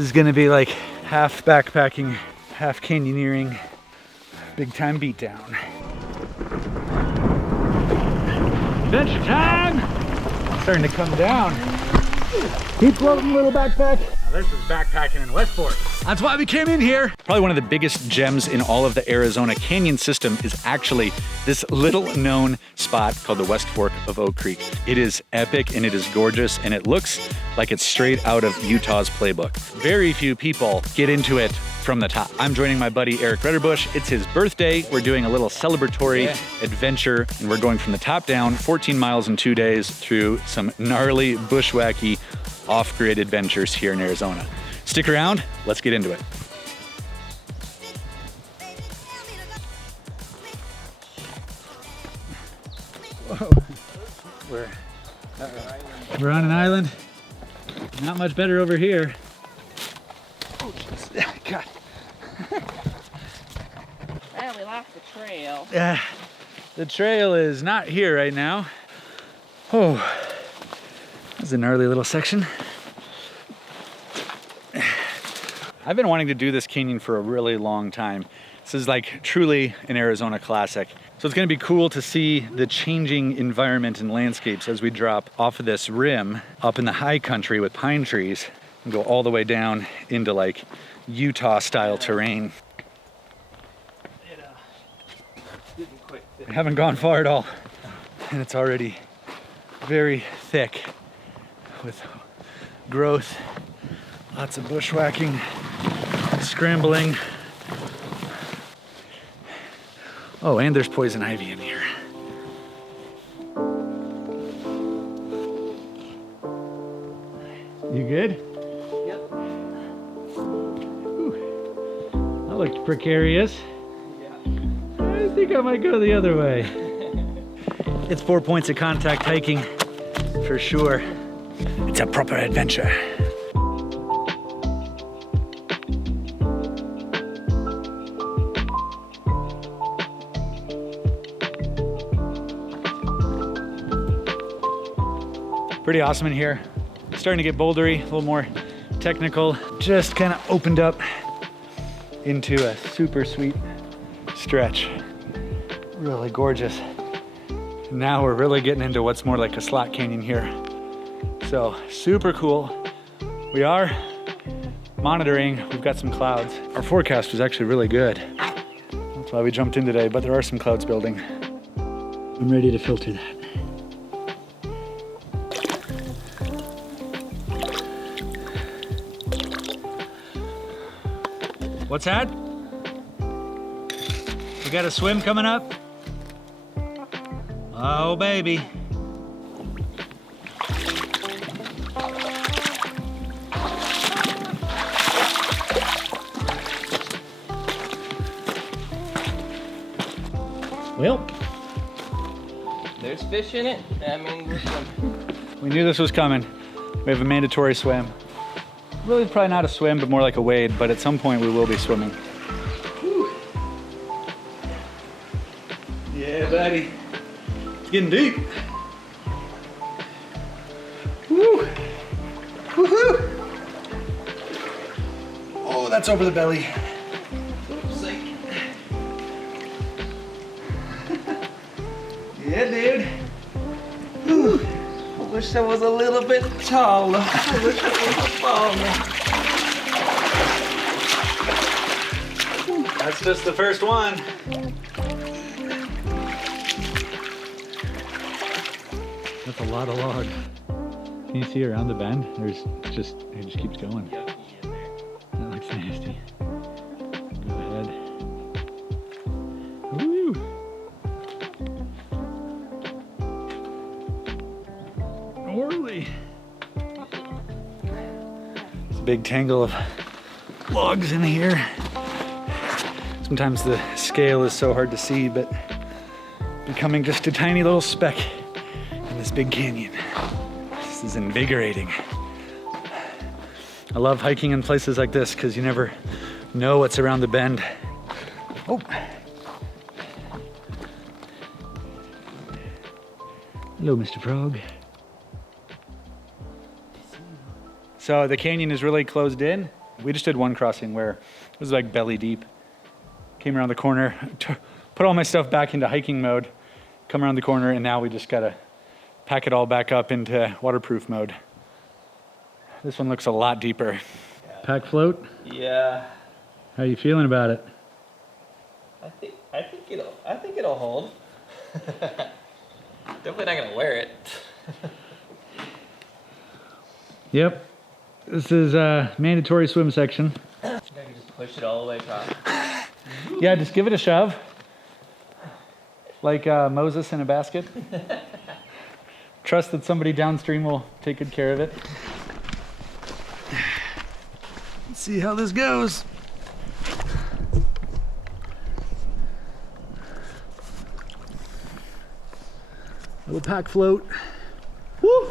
is gonna be like half backpacking, half canyoneering, big time beatdown. Adventure time! Starting to come down. Keep floating, little backpack. Now this is backpacking in West Fork. That's why we came in here. Probably one of the biggest gems in all of the Arizona canyon system is actually this little known spot called the West Fork of Oak Creek. It is epic and it is gorgeous and it looks like it's straight out of Utah's playbook. Very few people get into it from the top. I'm joining my buddy Eric Retterbush. It's his birthday. We're doing a little celebratory adventure and we're going from the top down 14 miles in 2 days through some gnarly bushwhacky off-grid adventures here in Arizona. Stick around, let's get into it. Whoa. We're on an island. Not much better over here. Oh, God. Well, we lost the trail. The trail is not here right now. Oh, that's a gnarly little section. I've been wanting to do this canyon for a really long time. This is like truly an Arizona classic. So it's gonna be cool to see the changing environment and landscapes as we drop off of this rim up in the high country with pine trees and go all the way down into like Utah style terrain. We haven't gone far at all and it's already very thick with growth, lots of bushwhacking, scrambling. Oh, and there's poison ivy in here. You good? Yep. Ooh, that looked precarious. Yeah. I think I might go the other way. It's 4 points of contact hiking for sure. It's a proper adventure. Pretty awesome in here. Starting to get bouldery, a little more technical. Just kind of opened up into a super sweet stretch. Really gorgeous. Now we're really getting into what's more like a slot canyon here. So super cool. We are monitoring, we've got some clouds. Our forecast was actually really good. That's why we jumped in today, but there are some clouds building. I'm ready to filter that. What's that? We got a swim coming up? Oh, baby. Well, There's fish in it. I mean, we're swimming. we knew this was coming. We have a mandatory swim. Really probably not a swim, but more like a wade, but at some point we will be swimming. Whew. Yeah, buddy. It's getting deep. Woo. Woohoo. Oh, that's over the belly. Oopsie. Yeah, dude. Whew. I wish I was a little bit taller. I wish I was taller. That's just the first one. That's a lot of log. Can you see around the bend? It just keeps going. That looks nasty. Go ahead. Woo! Gnarly. It's a big tangle of logs in here. Sometimes the scale is so hard to see, but becoming just a tiny little speck in this big canyon. This is invigorating. I love hiking in places like this because you never know what's around the bend. Oh. Hello, Mr. Frog. So the canyon is really closed in. We just did one crossing where it was like belly deep. Came around the corner, put all my stuff back into hiking mode, come around the corner, and now we just gotta pack it all back up into waterproof mode. This one looks a lot deeper. Yeah. Pack float? Yeah. How you feeling about it? I think it'll hold. Definitely not gonna wear it. Yep. This is a mandatory swim section. I can just push it all the way across. Yeah, just give it a shove. Like Moses in a basket. Trust that somebody downstream will take good care of it. Let's see how this goes. Little pack float. Woo!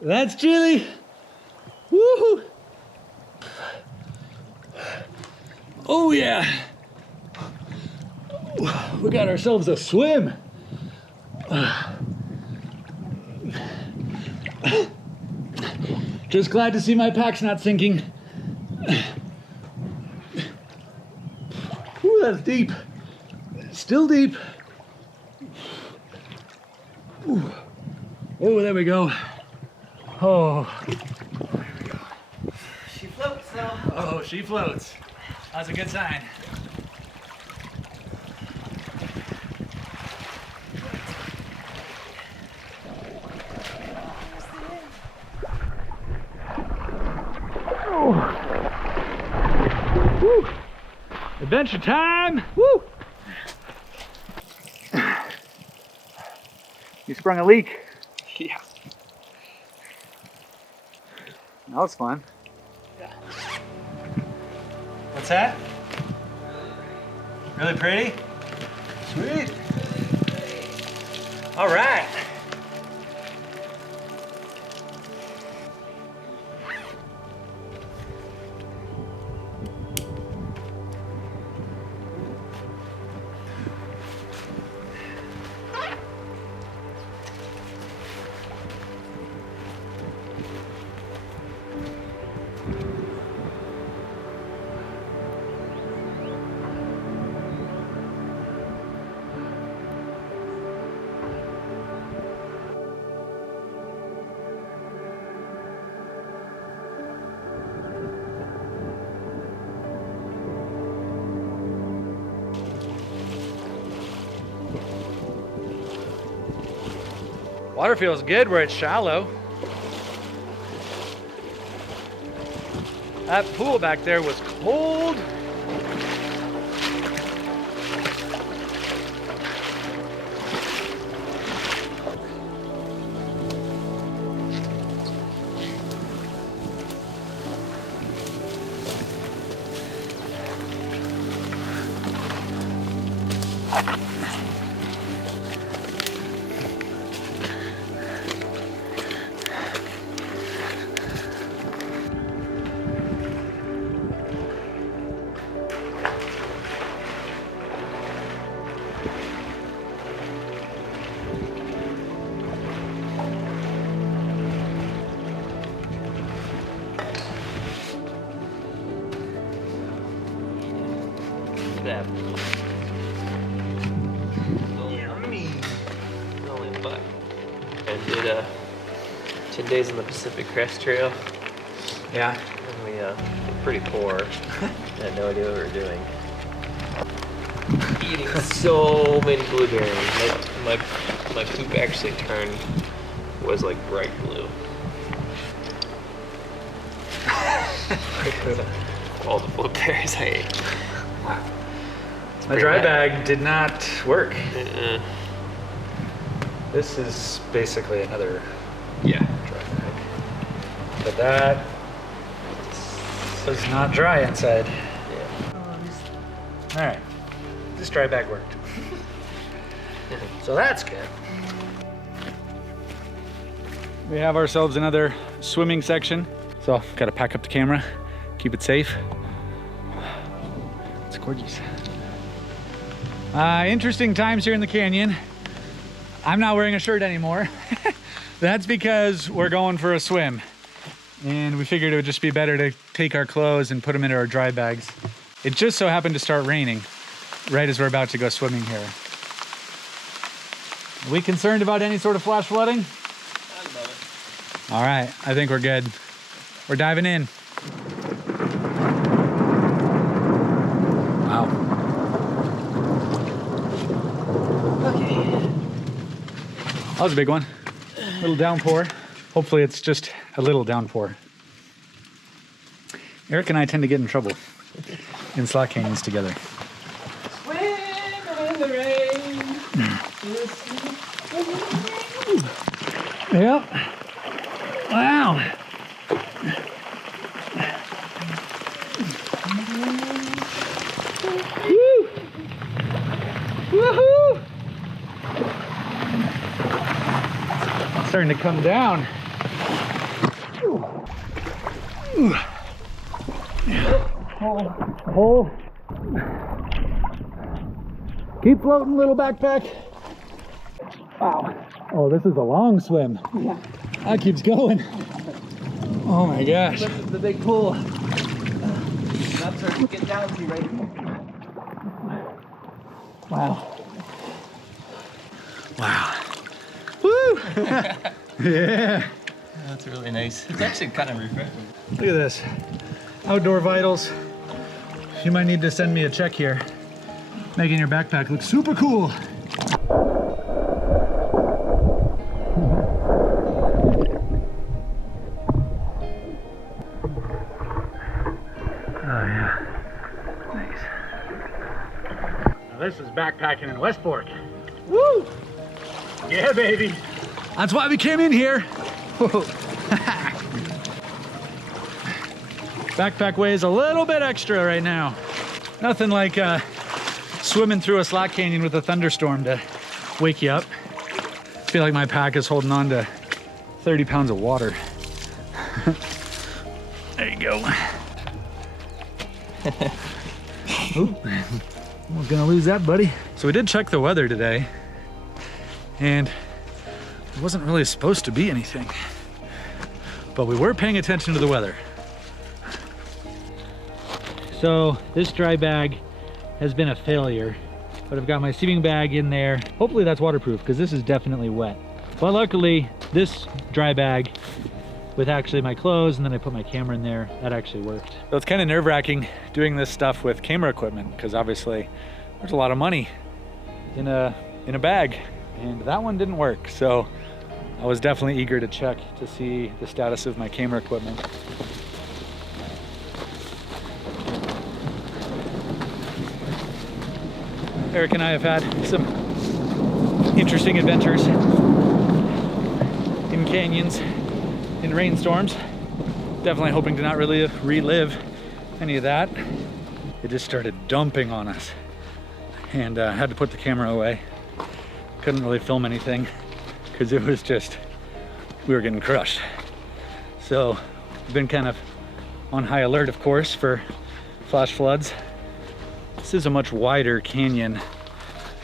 That's chilly. Woo! Oh yeah. We got ourselves a swim. Just glad to see my pack's not sinking. Ooh, that's deep. Still deep. Ooh. Oh, there we go. Oh, there we go. She floats though. Oh, she floats. That's a good sign. Woo. Adventure time! Woo! You sprung a leak. Yeah. That was fun. Yeah. What's that? Really pretty? Sweet. All right. Water feels good where it's shallow. That pool back there was cold. That. Yummy. Only a buck. I did 10 days on the Pacific Crest Trail. Yeah. And we were pretty poor. Had no idea what we were doing. Eating so many blueberries. My poop actually turned, was like bright blue. All the blueberries I ate. Wow. My dry bag did not work. This is basically another dry bag. But that was not dry inside. Yeah. All right, this dry bag worked. So that's good. We have ourselves another swimming section. So gotta pack up the camera, keep it safe. It's gorgeous. Interesting times here in the canyon. I'm not wearing a shirt anymore. That's because we're going for a swim. and we figured it would just be better to take our clothes and put them into our dry bags. It just so happened to start raining right as we're about to go swimming here. Are we concerned about any sort of flash flooding? I love All right, I think we're good. We're diving in. Wow. it. Okay. That was a big one. Little downpour. Hopefully it's just a little downpour. Eric and I tend to get in trouble in slot canyons together. Swimming in the rain. Yep. Wow. Woo! Woohoo! It's starting to come down. Oh. Keep floating, little backpack. Wow. Oh, this is a long swim. Yeah. That keeps going. Oh my gosh. This is the big pool. That's where we get down to right here. Wow. Wow. Woo! Yeah. That's really nice. It's actually kind of refreshing. Look at this. Outdoor vitals. You might need to send me a check here. Making your backpack look super cool. Oh yeah, nice. Now this is backpacking in West Fork. Woo! Yeah, baby. That's why we came in here. Backpack weighs a little bit extra right now. Nothing like swimming through a slot canyon with a thunderstorm to wake you up. I feel like my pack is holding on to 30 pounds of water. There you go. Oop. We're gonna lose that, buddy. So we did check the weather today, and it wasn't really supposed to be anything, but we were paying attention to the weather. So this dry bag has been a failure, but I've got my sleeping bag in there. Hopefully that's waterproof, because this is definitely wet. But luckily this dry bag with actually my clothes, and then I put my camera in there, that actually worked. So it's kind of nerve-wracking doing this stuff with camera equipment, because obviously there's a lot of money in a bag, and that one didn't work. So I was definitely eager to check to see the status of my camera equipment. Eric and I have had some interesting adventures in canyons, in rainstorms. Definitely hoping to not really relive any of that. It just started dumping on us, and had to put the camera away. Couldn't really film anything because it was just, we were getting crushed. So we've been kind of on high alert, of course, for flash floods. This is a much wider canyon,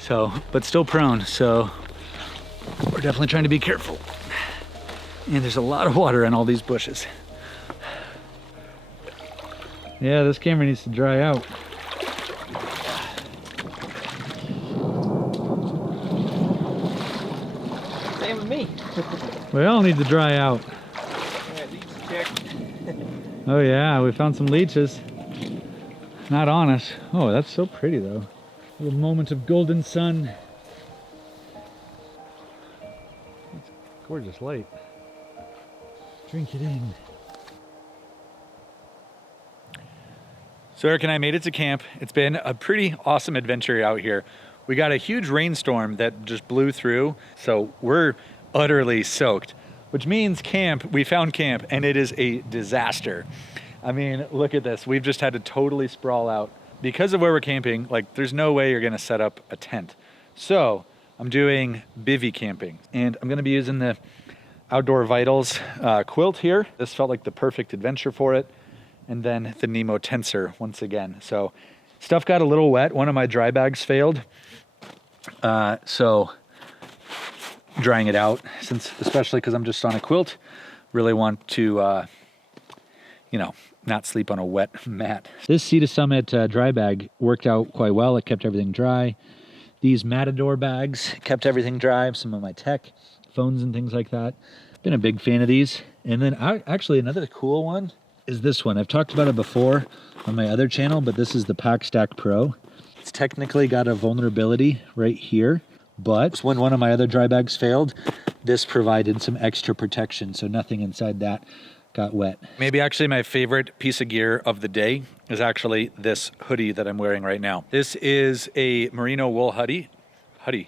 so, but still prone, so we're definitely trying to be careful. And there's a lot of water in all these bushes. Yeah, this camera needs to dry out. Same with me. We all need to dry out. Alright, leech check. Oh yeah, we found some leeches. Not on us. Oh, that's so pretty though. A little moment of golden sun. It's gorgeous light. Drink it in. So Eric and I made it to camp. It's been a pretty awesome adventure out here. We got a huge rainstorm that just blew through, so we're utterly soaked, which means camp, we found camp, and it is a disaster. I mean, look at this. We've just had to totally sprawl out. Because of where we're camping, like there's no way you're gonna set up a tent. So I'm doing bivvy camping, and I'm gonna be using the Outdoor Vitals quilt here. This felt like the perfect adventure for it. And then the Nemo tensor once again. So stuff got a little wet. One of my dry bags failed. So drying it out, since especially because I'm just on a quilt, really want to you know, not sleep on a wet mat. This Sea to Summit dry bag worked out quite well. It kept everything dry. These Matador bags kept everything dry. Some of my tech, phones and things like that. Been a big fan of these. And then actually another cool one is this one. I've talked about it before on my other channel, but this is the Pack Stack Pro. It's technically got a vulnerability right here, but when one of my other dry bags failed, this provided some extra protection, so nothing inside that got wet. Maybe actually my favorite piece of gear of the day is actually this hoodie that I'm wearing right now. This is a merino wool hoodie.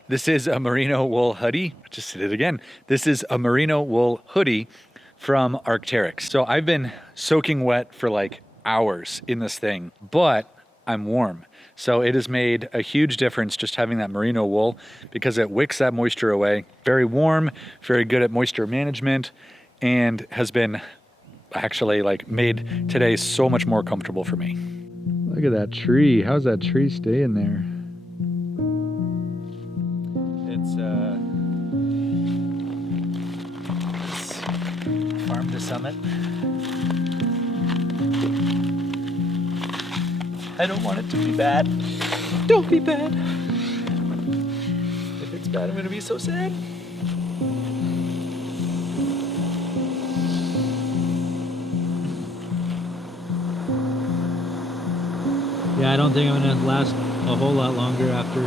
This is a merino wool hoodie. I just did it again. This is a merino wool hoodie from Arc'teryx. So I've been soaking wet for like hours in this thing, but I'm warm. So it has made a huge difference just having that merino wool because it wicks that moisture away. Very warm, very good at moisture management, and has been actually like made today so much more comfortable for me. Look at that tree. How's that tree staying there? It's Farm to Summit. I don't want it to be bad. Don't be bad. If it's bad, I'm gonna be so sad. Yeah, I don't think I'm gonna last a whole lot longer after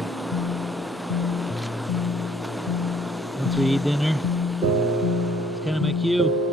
once we eat dinner. It's kind of my cue.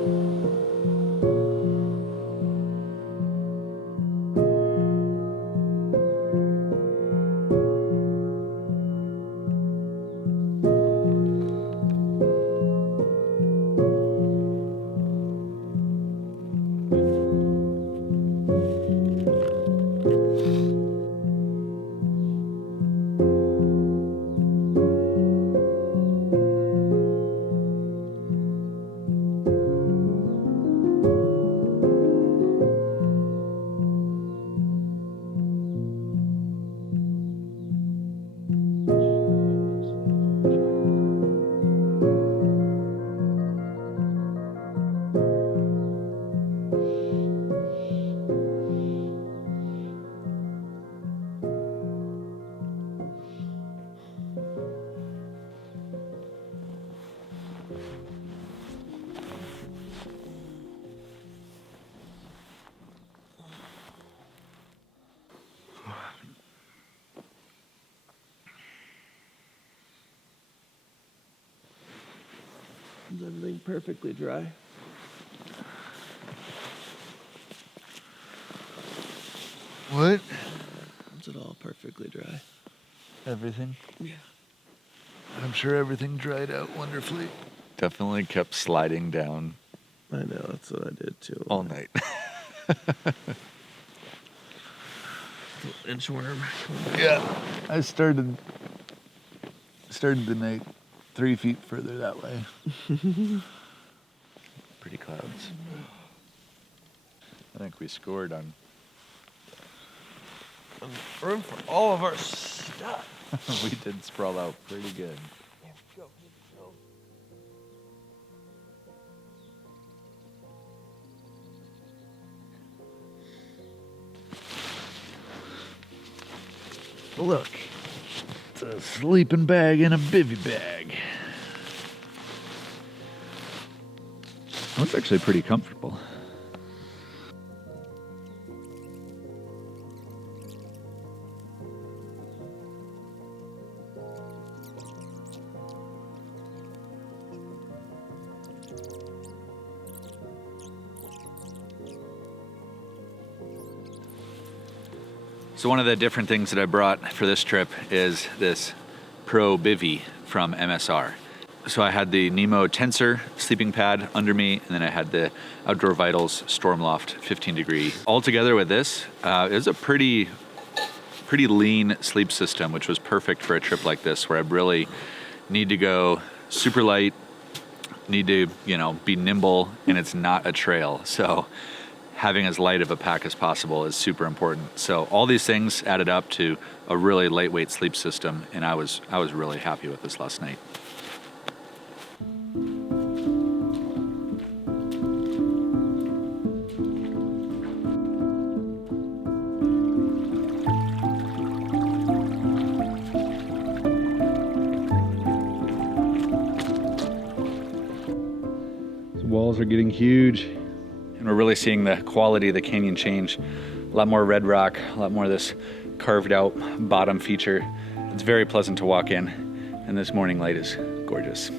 Is everything perfectly dry? What? Is it all perfectly dry? Everything? Yeah. I'm sure everything dried out wonderfully. Definitely kept sliding down I know, that's what I did too. all night. Inchworm. Yeah, I started the night 3 feet further that way. Pretty clouds. I think we scored on room for all of our stuff. we did sprawl out pretty good. Here we go. Look, it's a sleeping bag and a bivy bag. That's actually pretty comfortable. So one of the different things that I brought for this trip is this Pro Bivy from MSR. So I had the Nemo Tensor sleeping pad under me, and then I had the Outdoor Vitals Stormloft 15 degree. All together with this, it was a pretty lean sleep system, which was perfect for a trip like this, where I really need to go super light, need to, be nimble, and it's not a trail. So having as light of a pack as possible is super important. So all these things added up to a really lightweight sleep system, and I was really happy with this last night. walls are getting huge. And we're really seeing the quality of the canyon change. A lot more red rock, a lot more of this carved out bottom feature. It's very pleasant to walk in, and this morning light is gorgeous.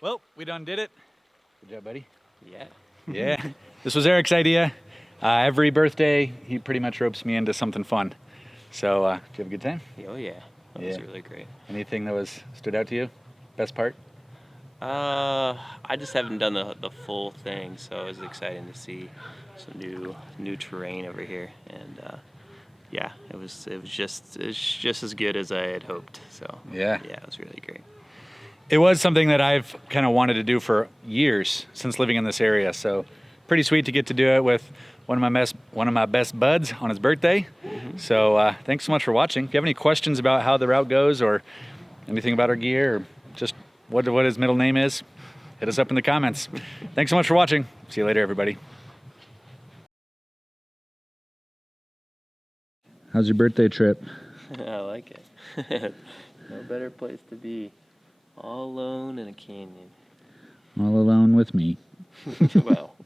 Well, we done did it. Good job, buddy. Yeah. Yeah. This was Eric's idea. Every birthday, he pretty much ropes me into something fun. So, did you have a good time? Oh, yeah. That was really great. Anything that stood out to you? Best part? I just haven't done the full thing, so it was exciting to see some new terrain over here, and yeah, it was just as good as I had hoped. So yeah, it was really great. It was something that I've kind of wanted to do for years since living in this area. So pretty sweet to get to do it with one of my best buds on his birthday. Mm-hmm. So thanks so much for watching. If you have any questions about how the route goes or anything about our gear or just what his middle name is, hit us up in the comments. Thanks so much for watching. See you later, everybody. How's your birthday trip? I like it. No better place to be. All alone in a canyon. All alone with me. Well.